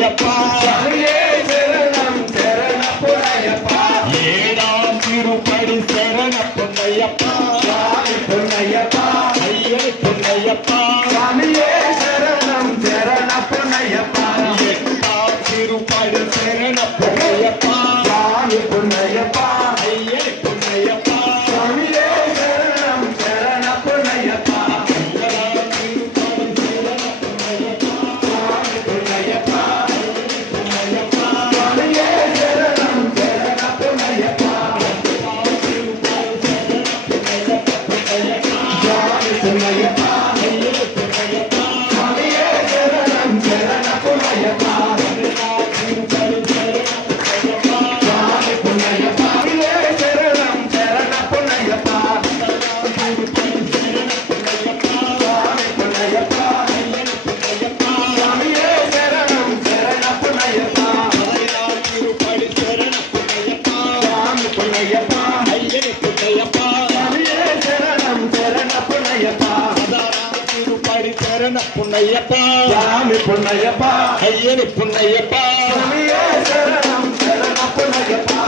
சரணப்புறையப்பா சரணம் சரணப்புறையப்பா ஏழாம் திருப்படி சரணப்புண்ணையப்பா சாமி புண்ணையப்பா ஐயன் புண்ணையப்பா சாமியே புண்ணையப்பா சாமி புண்ணையப்பா ஐயனி புண்ணையப்பா சாமியே சரணம் சரணம் புண்ணையப்பா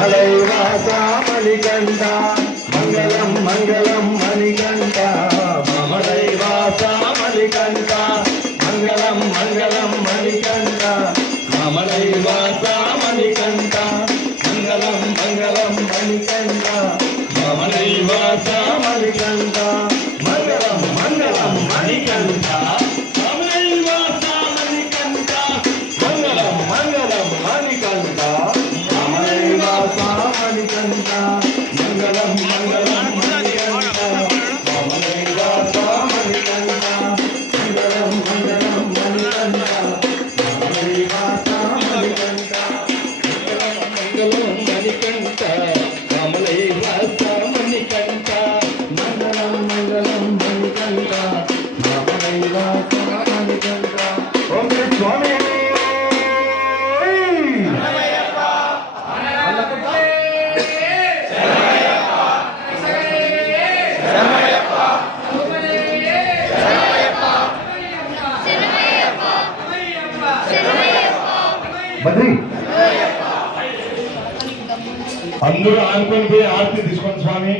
மலை வாசா மணிகண்டா மங்களம் மங்களம் மணிகண்டா. கமலை வாசா மணிகண்டா மங்களம் மங்களம் மணிகண்டா. கமலை வாசா மணிகண்டா மங்களம் மங்களம் மணிகண்டா. கமலை வாசா மணிகண்டா மங்களம் மங்களம் மணிகண்டா. கமலை வாசா மணிகண்டா மங்களம் மங்களம் மணிகண்டா. மங்களம் மணிகண்டா கமலை வாசா மணிகண்டா மங்களம் மங்களம் மணிகண்டா கமலை வாசா மணிகண்டா ஓகே சுவாமி Madrid. అందరూ ఆనుకొని పోయి ఆరతి తీసుకోండి స్వామి